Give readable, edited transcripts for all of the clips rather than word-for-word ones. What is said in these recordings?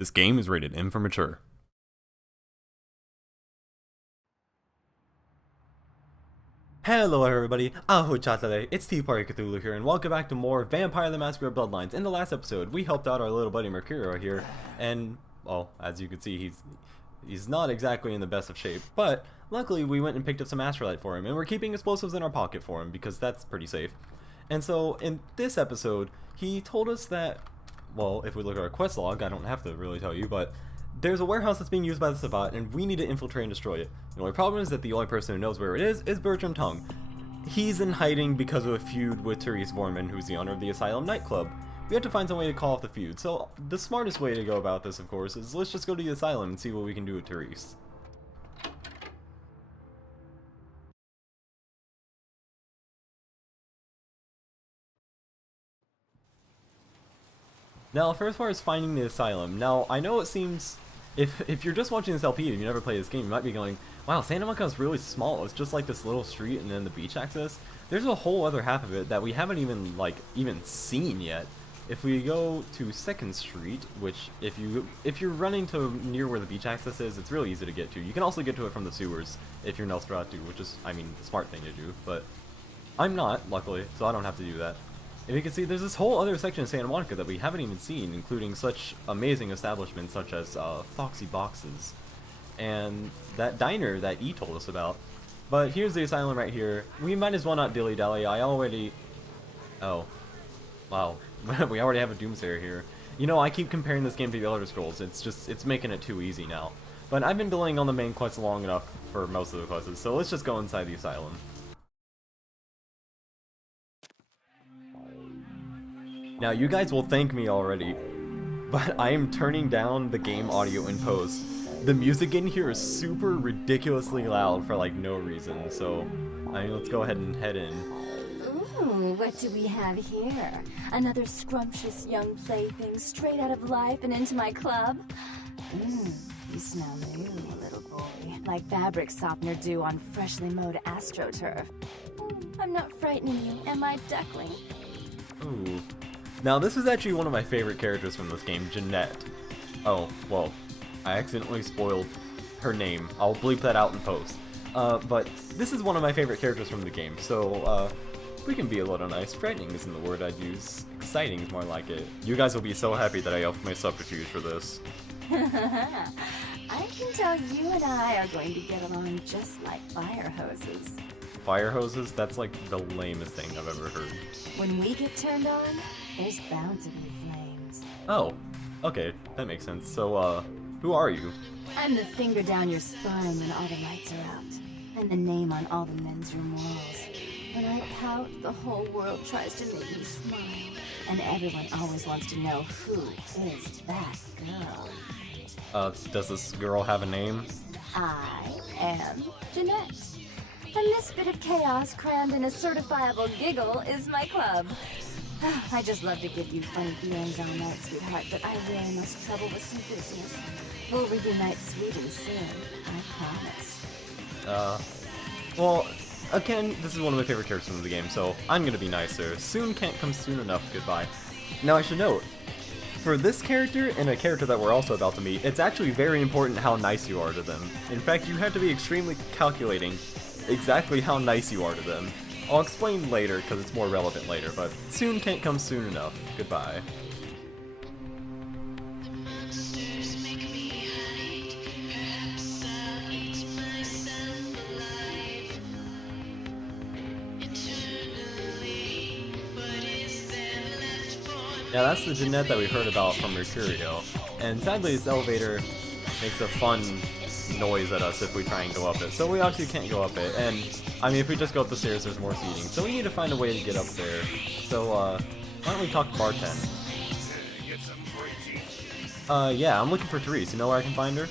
This game is rated M for mature. Hello everybody, Aho Chatale, it's Tea Party Cthulhu here, and welcome back to more Vampire the Masquerade Bloodlines. In the last episode, we helped out our little buddy Mercurio here, and, well, as you can see, he's not exactly in the best of shape, but luckily we went and picked up some astrolite for him, and we're keeping explosives in our pocket for him, because that's pretty safe. And so, in this episode, he told us that, well, if we look at our quest log, I don't have to really tell you, but there's a warehouse that's being used by the Sabbat, and we need to infiltrate and destroy it. The only problem is that the only person who knows where it is Bertram Tung. He's in hiding because of a feud with Therese Vorman, who's the owner of the Asylum nightclub. We have to find some way to call off the feud, so the smartest way to go about this, of course, is let's just go to the Asylum and see what we can do with Therese. Now, first part is finding the Asylum. Now, I know it seems, if you're just watching this LP and you never play this game, you might be going, wow, Santa Monica is really small. It's just like this little street and then the beach access. There's a whole other half of it that we haven't even seen yet. If we go to 2nd Street, which if you're running to near where the beach access is, it's really easy to get to. You can also get to it from the sewers if you're Nosferatu, which is, I mean, the smart thing to do, but I'm not, luckily, so I don't have to do that. And you can see there's this whole other section of Santa Monica that we haven't even seen, including such amazing establishments such as Foxy Boxes and that diner that E told us about. But here's the Asylum right here. We might as well not dilly-dally. Oh. Wow. We already have a Doomsayer here. You know, I keep comparing this game to the Elder Scrolls. It's making it too easy now. But I've been delaying on the main quest long enough for most of the quests, so let's just go inside the Asylum. Now, you guys will thank me already, but I am turning down the game audio in post. The music in here is super ridiculously loud for, like, no reason, so, I mean, let's go ahead and head in. Ooh, what do we have here? Another scrumptious young plaything straight out of life and into my club? You smell new, little boy. Like fabric softener dew on freshly mowed astroturf. I'm not frightening you, am I, duckling? Ooh. Now, this is actually one of my favorite characters from this game, Jeanette. Oh, well, I accidentally spoiled her name. I'll bleep that out in post. But this is one of my favorite characters from the game, so, we can be a little nice. Frightening isn't the word I'd use. Exciting is more like it. You guys will be so happy that I upped my subterfuge for this. I can tell you and I are going to get along just like fire hoses. Fire hoses? That's like the lamest thing I've ever heard. When we get turned on, there's bound to be flames. Oh, okay, that makes sense. So, who are you? I'm the finger down your spine when all the lights are out, and the name on all the men's room walls. When I pout, the whole world tries to make me smile, and everyone always wants to know who is that girl. Does this girl have a name? I am Jeanette. And this bit of chaos crammed in a certifiable giggle is my club. I just love to give you funny feelings all night, sweetheart, but I really must trouble with some business. We'll reunite sweet and soon, I promise. Well, again, this is one of my favorite characters in the game, so I'm gonna be nicer. Soon can't come soon enough, goodbye. Now I should note, for this character and a character that we're also about to meet, it's actually very important how nice you are to them. In fact, you have to be extremely calculating exactly how nice you are to them. I'll explain later because it's more relevant later, but soon can't come soon enough. Goodbye. Yeah, that's the Jeanette that we heard about from Mercurio, and sadly this elevator makes a fun noise at us if we try and go up it, so we obviously can't go up it, and I mean if we just go up the stairs there's more seating, so we need to find a way to get up there. So why don't we talk to Bartend? Yeah, I'm looking for Therese. You know where I can find her?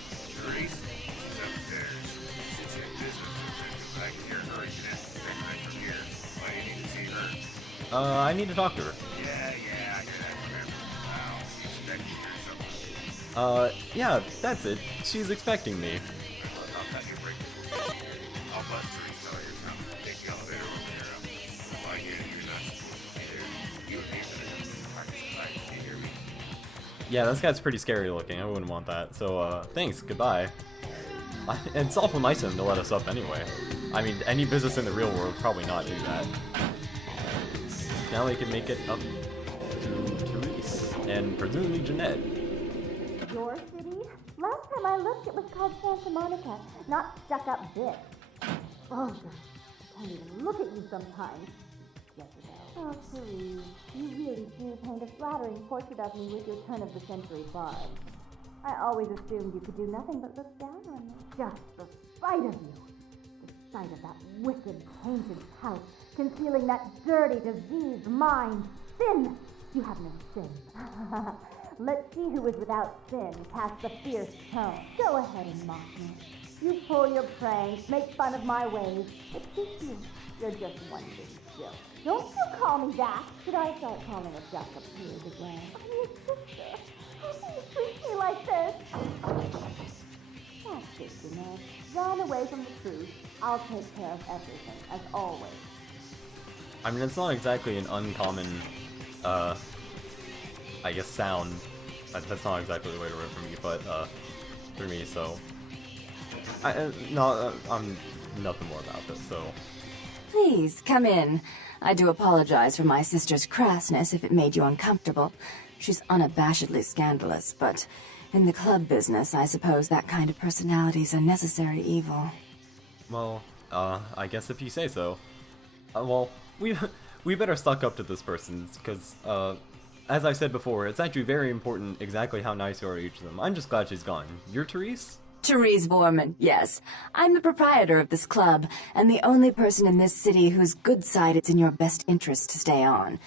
I need to talk to her. Yeah, that's it. She's expecting me. Yeah, this guy's pretty scary looking. I wouldn't want that. So, thanks. Goodbye. And it's awful nice of him to let us up anyway. I mean, any business in the real world would probably not do that. Now we can make it up to Therese and presumably Jeanette. Your city? Last time I looked, it was called Santa Monica, not stuck-up bit. Oh, gosh, I can't even look at you sometimes. Jessica. Oh, Therese, you really do paint a flattering portrait of me with your turn-of-the-century vibe. I always assumed you could do nothing but look down on me. Just the sight of you. The sight of that wicked, painted house, concealing that dirty, diseased mind. Sin! You have no sin. Let's see who is without sin cast the fierce tone. Go ahead and mock me. You pull your pranks, make fun of my ways. But you, you're just one big joke. Don't you call me that. Should I start calling a duck a pig again? I'm your sister. How can you treat me like this? That's it, Jeanette. Run away from the truth. I'll take care of everything, as always. I mean, it's not exactly an uncommon, I guess, sound. That's not exactly the way to word for me, but, for me, so. I'm nothing more about this, so. Please, come in. I do apologize for my sister's crassness if it made you uncomfortable. She's unabashedly scandalous, but in the club business, I suppose that kind of personality's a necessary evil. Well, I guess if you say so. Well, we better suck up to this person, because, as I said before, it's actually very important exactly how nice you are to each of them. I'm just glad she's gone. You're Therese? Therese Vorman, yes. I'm the proprietor of this club, and the only person in this city whose good side it's in your best interest to stay on.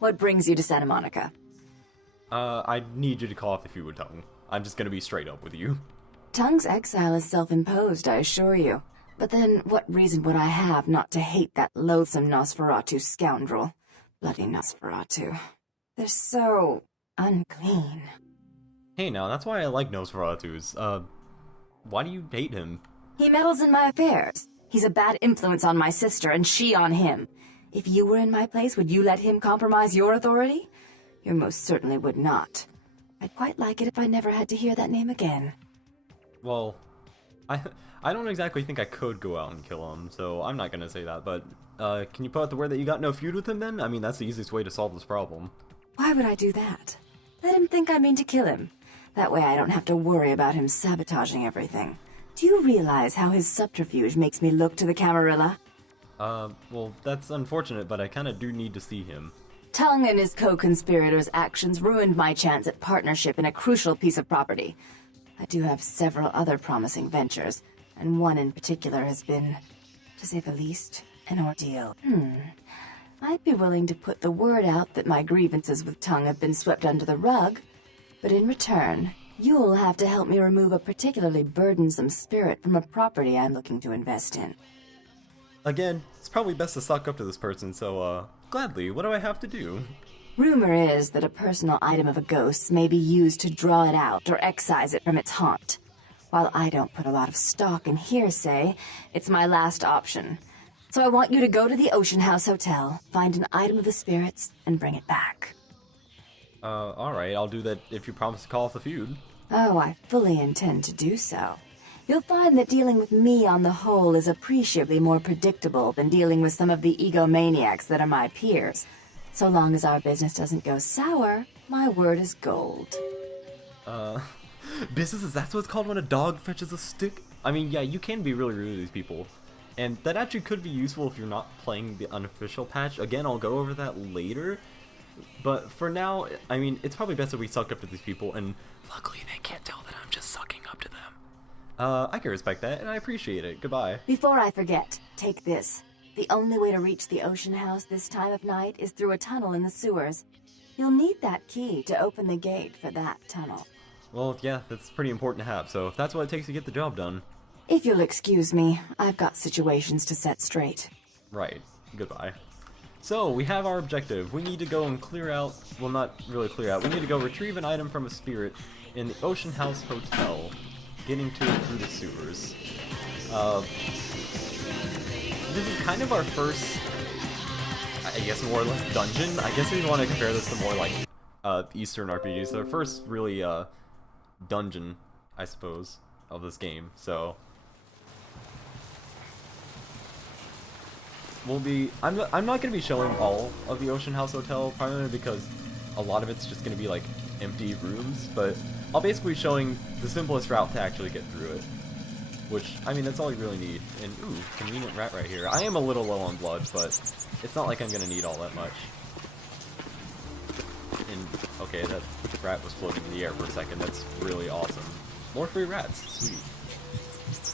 What brings you to Santa Monica? I need you to call off the feud with Tongue. I'm just gonna be straight up with you. Tongue's exile is self-imposed, I assure you. But then, what reason would I have not to hate that loathsome Nosferatu scoundrel? Bloody Nosferatu. They're so unclean. Hey now, that's why I like Nosferatus. Why do you hate him? He meddles in my affairs. He's a bad influence on my sister, and she on him. If you were in my place, would you let him compromise your authority? You most certainly would not. I'd quite like it if I never had to hear that name again. Well, I don't exactly think I could go out and kill him, so I'm not gonna say that, but, can you put out the word that you got no feud with him then? I mean, that's the easiest way to solve this problem. Why would I do that? Let him think I mean to kill him. That way I don't have to worry about him sabotaging everything. Do you realize how his subterfuge makes me look to the Camarilla? Well, that's unfortunate, but I kinda do need to see him. Tongue and his co-conspirators' actions ruined my chance at partnership in a crucial piece of property. I do have several other promising ventures, and one in particular has been, to say the least, an ordeal. I'd be willing to put the word out that my grievances with Tongue have been swept under the rug, but in return, you'll have to help me remove a particularly burdensome spirit from a property I'm looking to invest in. Again, it's probably best to suck up to this person, so, gladly, what do I have to do? Rumor is that a personal item of a ghost's may be used to draw it out or excise it from its haunt. While I don't put a lot of stock in hearsay, it's my last option. So I want you to go to the Ocean House Hotel, find an item of the spirits, and bring it back. Alright, I'll do that if you promise to call off the feud. Oh, I fully intend to do so. You'll find that dealing with me on the whole is appreciably more predictable than dealing with some of the egomaniacs that are my peers. So long as our business doesn't go sour, my word is gold. Business, is that what it's called when a dog fetches a stick? I mean, yeah, you can be really rude to these people. And that actually could be useful if you're not playing the unofficial patch. Again, I'll go over that later. But for now, I mean, it's probably best if we suck up to these people, and luckily they can't tell that I'm just sucking up to them. I can respect that, and I appreciate it. Goodbye. Before I forget, take this. The only way to reach the Ocean House this time of night is through a tunnel in the sewers. You'll need that key to open the gate for that tunnel. Well, yeah, that's pretty important to have, so if that's what it takes to get the job done. If you'll excuse me, I've got situations to set straight. Right. Goodbye. So, we have our objective. We need to go and clear out, well, not really clear out, we need to go retrieve an item from a spirit in the Ocean House Hotel, getting to it through the sewers. This is kind of our first, I guess, more or less dungeon. I guess we want to compare this to more like Eastern RPGs. They're first really dungeon, I suppose, of this game. So I'm not gonna be showing all of the Ocean House Hotel, primarily because a lot of it's just gonna be like empty rooms, but I'll basically be showing the simplest route to actually get through it. Which, I mean, that's all you really need. And, ooh, convenient rat right here. I am a little low on blood, but it's not like I'm gonna need all that much. And, okay, that rat was floating in the air for a second. That's really awesome. More free rats. Sweet.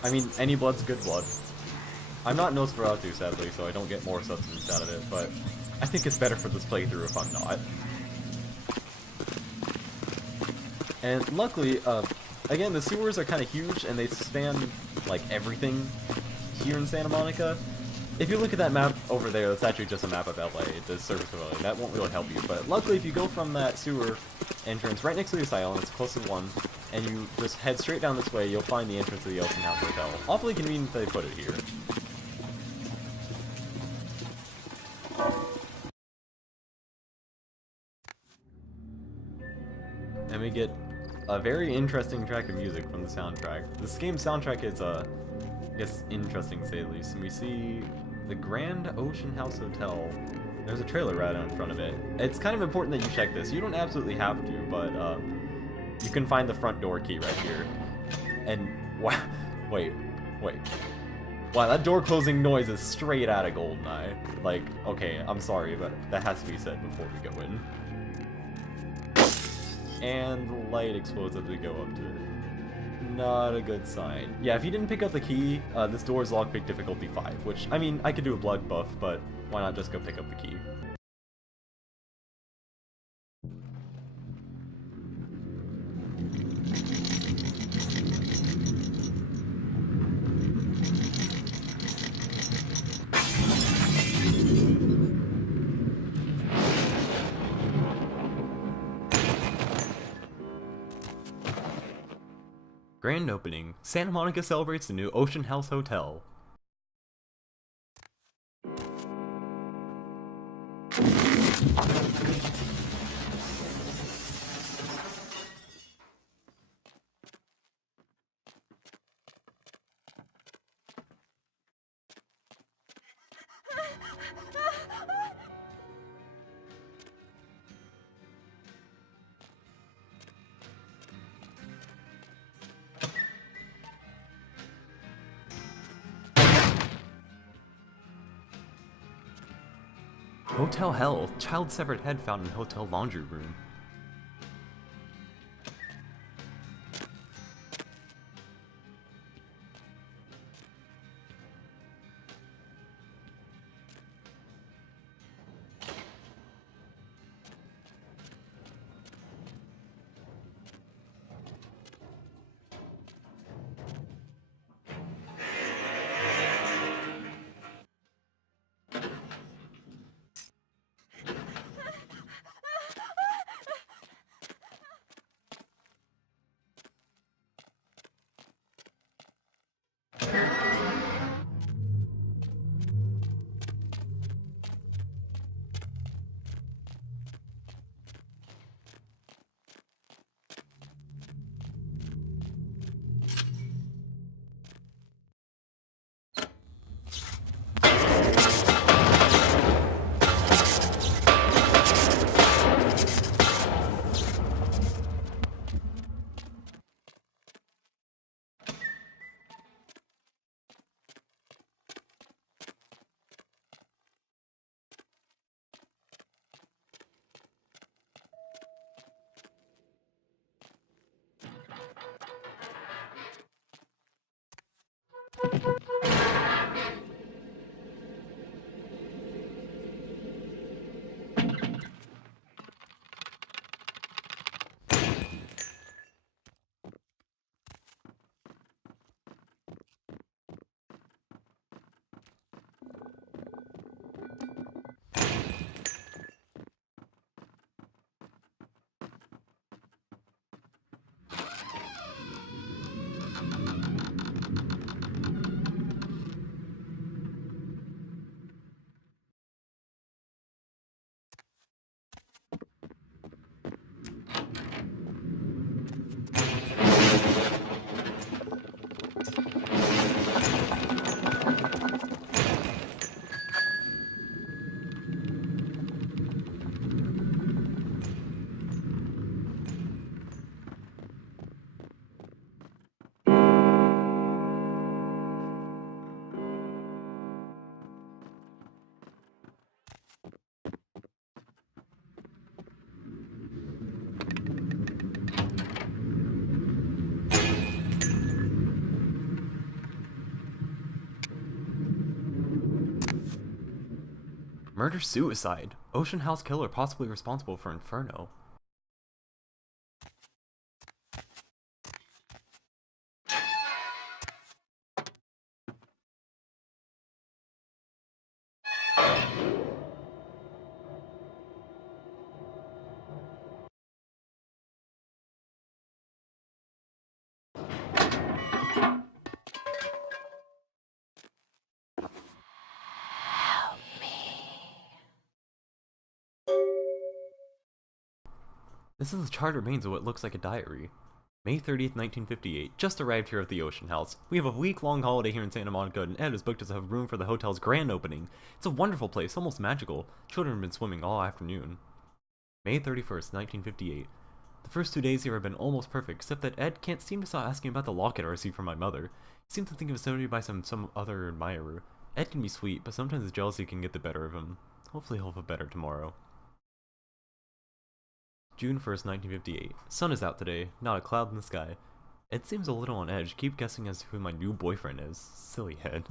I mean, any blood's good blood. I'm not Nosferatu, sadly, so I don't get more substance out of it, but I think it's better for this playthrough if I'm not. And luckily, again, the sewers are kind of huge, and they span, like, everything here in Santa Monica. If you look at that map over there, that's actually just a map of LA, the surface of LA. That won't really help you, but luckily if you go from that sewer entrance right next to the asylum, it's close to one, and you just head straight down this way, you'll find the entrance to the Ocean House Hotel. Awfully convenient that they put it here. And we get a very interesting track of music from the soundtrack. This game's soundtrack is, I guess, interesting to say the least. And we see the Grand Ocean House Hotel. There's a trailer right out in front of it. It's kind of important that you check this. You don't absolutely have to, but you can find the front door key right here. And wow, wait. Wow, that door closing noise is straight out of GoldenEye. Like, okay, I'm sorry, but that has to be said before we go in. And the light explodes as we go up to it. Not a good sign. Yeah, if you didn't pick up the key, this door is lockpick difficulty 5, which, I mean, I could do a blood buff, but why not just go pick up the key? Grand opening. Santa Monica celebrates the new Ocean House Hotel. Hotel Hell. Child severed head found in hotel laundry room. Murder-suicide. Ocean House killer possibly responsible for Inferno. This is the charred remains of what looks like a diary. May 30th, 1958. Just arrived here at the Ocean House. We have a week-long holiday here in Santa Monica, and Ed has booked us a room for the hotel's grand opening. It's a wonderful place, almost magical. Children have been swimming all afternoon. May 31st, 1958. The first 2 days here have been almost perfect, except that Ed can't seem to stop asking about the locket I received from my mother. He seems to think it was sent to me by some other admirer. Ed can be sweet, but sometimes his jealousy can get the better of him. Hopefully he'll feel better tomorrow. June 1st, 1958. Sun is out today, not a cloud in the sky. Ed seems a little on edge, keep guessing as to who my new boyfriend is. Silly Ed.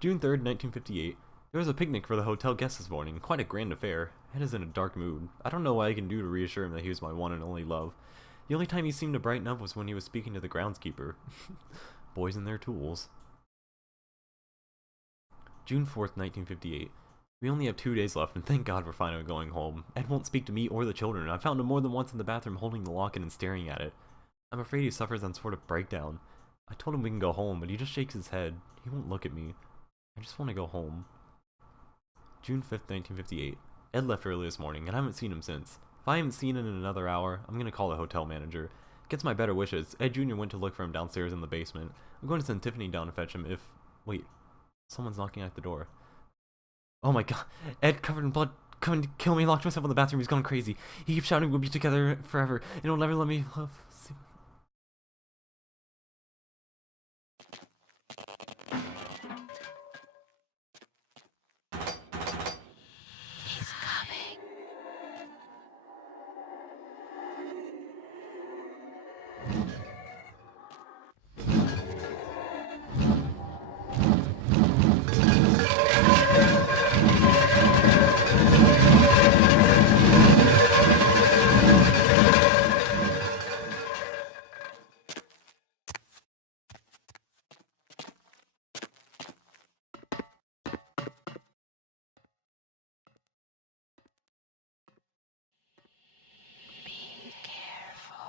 June 3rd, 1958. There was a picnic for the hotel guests this morning, quite a grand affair. Ed is in a dark mood. I don't know what I can do to reassure him that he was my one and only love. The only time he seemed to brighten up was when he was speaking to the groundskeeper. Boys and their tools. June 4th, 1958. We only have 2 days left, and thank God we're finally going home. Ed won't speak to me or the children. I found him more than once in the bathroom holding the locket and staring at it. I'm afraid he suffers some sort of breakdown. I told him we can go home, but he just shakes his head. He won't look at me. I just want to go home. June 5th, 1958. Ed left early this morning, and I haven't seen him since. If I haven't seen him in another hour, I'm gonna call the hotel manager. Gets my better wishes. Ed Jr. went to look for him downstairs in the basement. I'm going to send Tiffany down to fetch him if... Wait. Someone's knocking at the door. Oh my god. Ed, covered in blood, coming to kill me, locked himself in the bathroom. He's gone crazy. He keeps shouting, we'll be together forever, and he'll never let me love. He's coming. Be careful.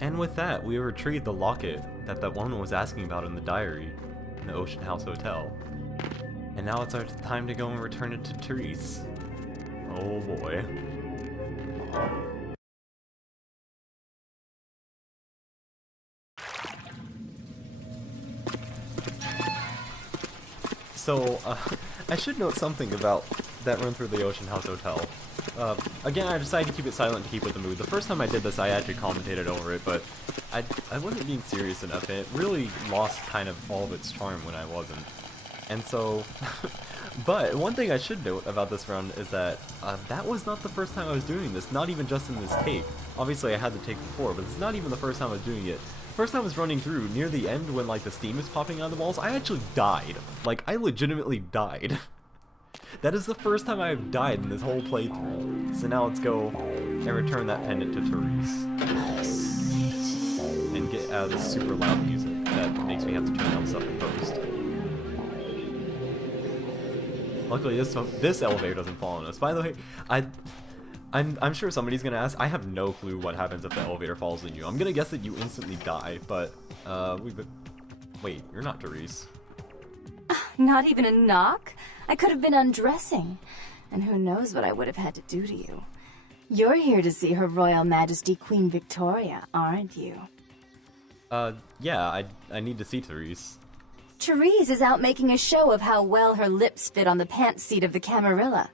And with that, we retrieved the locket that that woman was asking about in the diary in the Ocean House Hotel. And now it's our time to go and return it to Therese. Oh boy. So, I should note something about that run through the Ocean House Hotel. Again, I decided to keep it silent to keep with the mood. The first time I did this, I actually commentated over it, but I wasn't being serious enough, and it really lost kind of all of its charm when I wasn't. And so, but one thing I should note about this run is that that was not the first time I was doing this, not even just in this take. Obviously, I had the take before, but it's not even the first time I was doing it. First time I was running through, near the end when like the steam is popping out of the walls, I actually died. Like, I legitimately died. That is the first time I've died in this whole playthrough. So now let's go and return that pendant to Therese. And get out of this super loud music that makes me have to turn down stuff in post. Luckily this elevator doesn't fall on us. By the way, I'm sure somebody's gonna ask. I have no clue what happens if the elevator falls on you. I'm gonna guess that you instantly die, but wait, you're not Therese. Not even a knock? I could have been undressing. And who knows what I would have had to do to you. You're here to see Her Royal Majesty Queen Victoria, aren't you? Yeah, I need to see Therese. Therese is out making a show of how well her lips fit on the pants seat of the Camarilla.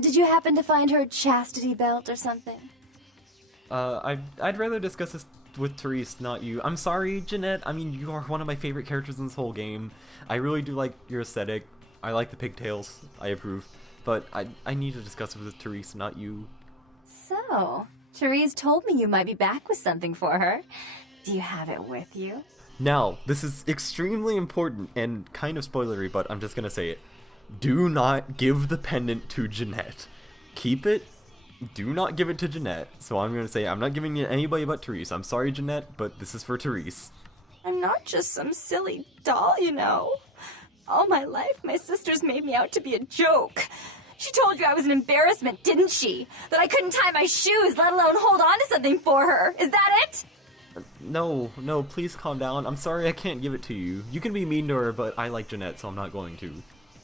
Did you happen to find her chastity belt or something? I'd rather discuss this with Therese, not you. I'm sorry, Jeanette. I mean, you are one of my favorite characters in this whole game. I really do like your aesthetic. I like the pigtails. I approve. But I need to discuss it with Therese, not you. So, Therese told me you might be back with something for her. Do you have it with you? Now, this is extremely important and kind of spoilery, but I'm just gonna say it. Do not give the pendant to Jeanette. Keep it. Do not give it to Jeanette. So I'm gonna say I'm not giving it to anybody but Therese. I'm sorry, Jeanette, but this is for Therese. I'm not just some silly doll, you know. All my life, my sisters made me out to be a joke. She told you I was an embarrassment, didn't she? That I couldn't tie my shoes, let alone hold on to something for her. Is that it? No, please calm down. I'm sorry I can't give it to you. You can be mean to her, but I like Jeanette, so I'm not going to.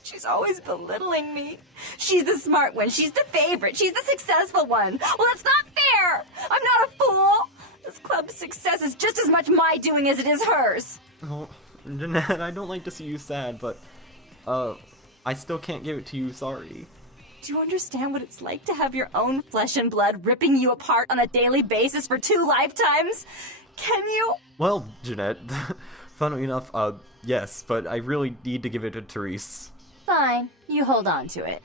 She's always belittling me. She's the smart one. She's the favorite. She's the successful one. Well, that's not fair. I'm not a fool. This club's success is just as much my doing as it is hers. Oh, Jeanette, I don't like to see you sad, but, I still can't give it to you, sorry. Do you understand what it's like to have your own flesh and blood ripping you apart on a daily basis for 2 lifetimes? Can you? Well, Jeanette, funnily enough, yes, but I really need to give it to Therese. Fine, you hold on to it.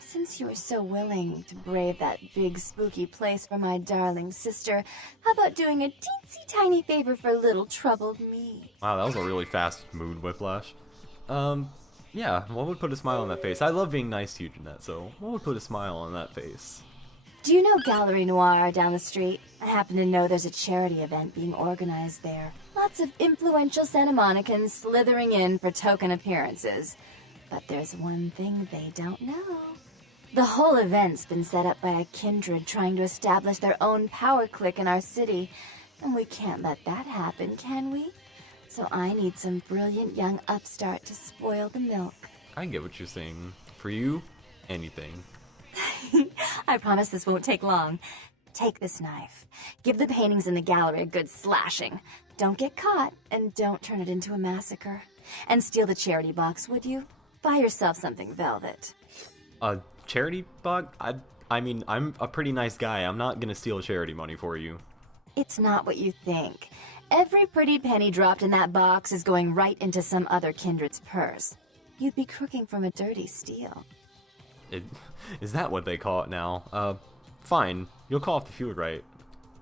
Since you were so willing to brave that big spooky place for my darling sister, how about doing a teensy tiny favor for little troubled me? Wow, that was a really fast mood whiplash. Yeah, what would put a smile on that face? I love being nice to you, Jeanette, so what would put a smile on that face? Do you know Gallery Noir down the street? I happen to know there's a charity event being organized there. Lots of influential Santa Monicans slithering in for token appearances. But there's one thing they don't know. The whole event's been set up by a kindred trying to establish their own power clique in our city. And we can't let that happen, can we? So I need some brilliant young upstart to spoil the milk. I get what you're saying. For you, anything. I promise this won't take long. Take this knife. Give the paintings in the gallery a good slashing. Don't get caught, and don't turn it into a massacre. And steal the charity box, would you? Buy yourself something velvet. A charity box? I mean, I'm a pretty nice guy. I'm not gonna steal charity money for you. It's not what you think. Every pretty penny dropped in that box is going right into some other kindred's purse. You'd be crooking from a dirty steal. Is that what they call it now? Fine. You'll call if you would right.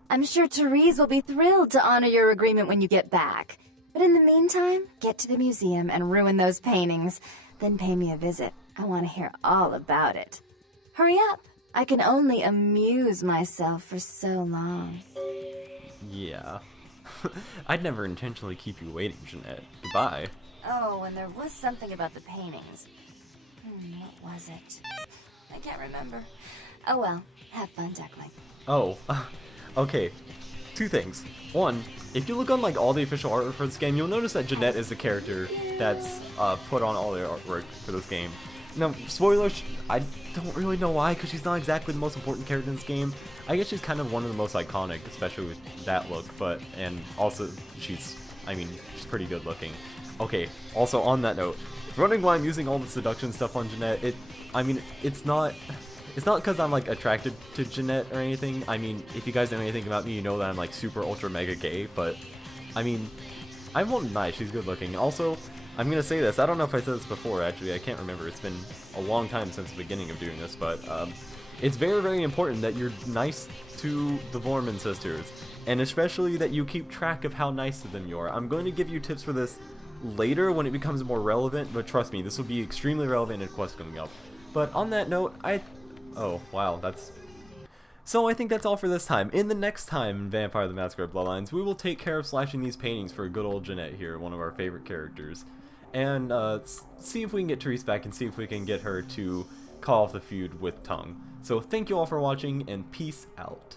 I'm sure Therese will be thrilled to honor your agreement when you get back. But in the meantime, get to the museum and ruin those paintings. Then pay me a visit. I want to hear all about it. Hurry up. I can only amuse myself for so long. Yeah. I'd never intentionally keep you waiting, Jeanette. Goodbye. Oh, and there was something about the paintings. What was it? I can't remember. Oh well, have fun, Duckling. Oh, okay. two things. One, if you look on like all the official artwork for this game, you'll notice that Jeanette is the character that's put on all the artwork for this game. Now, spoilers, I don't really know why, because she's not exactly the most important character in this game. I guess she's kind of one of the most iconic, especially with that look, and also she's pretty good looking. Okay, also on that note, wondering why I'm using all the seduction stuff on Jeanette, it's not because I'm like attracted to Jeanette or anything. I mean, if you guys know anything about me, you know that I'm like super ultra mega gay, but I mean, I'm well nice, she's good looking. Also, I'm gonna say this, I don't know if I said this before actually, I can't remember, it's been a long time since the beginning of doing this, but it's very, very important that you're nice to the Vorman sisters, and especially that you keep track of how nice to them you are. I'm going to give you tips for this later when it becomes more relevant, but trust me, this will be extremely relevant in quests coming up. But on that note, oh, wow, So I think that's all for this time. In the next time in Vampire the Masquerade Bloodlines, we will take care of slashing these paintings for good old Jeanette here, one of our favorite characters. And see if we can get Therese back and see if we can get her to call off the feud with Tongue. So thank you all for watching, and peace out.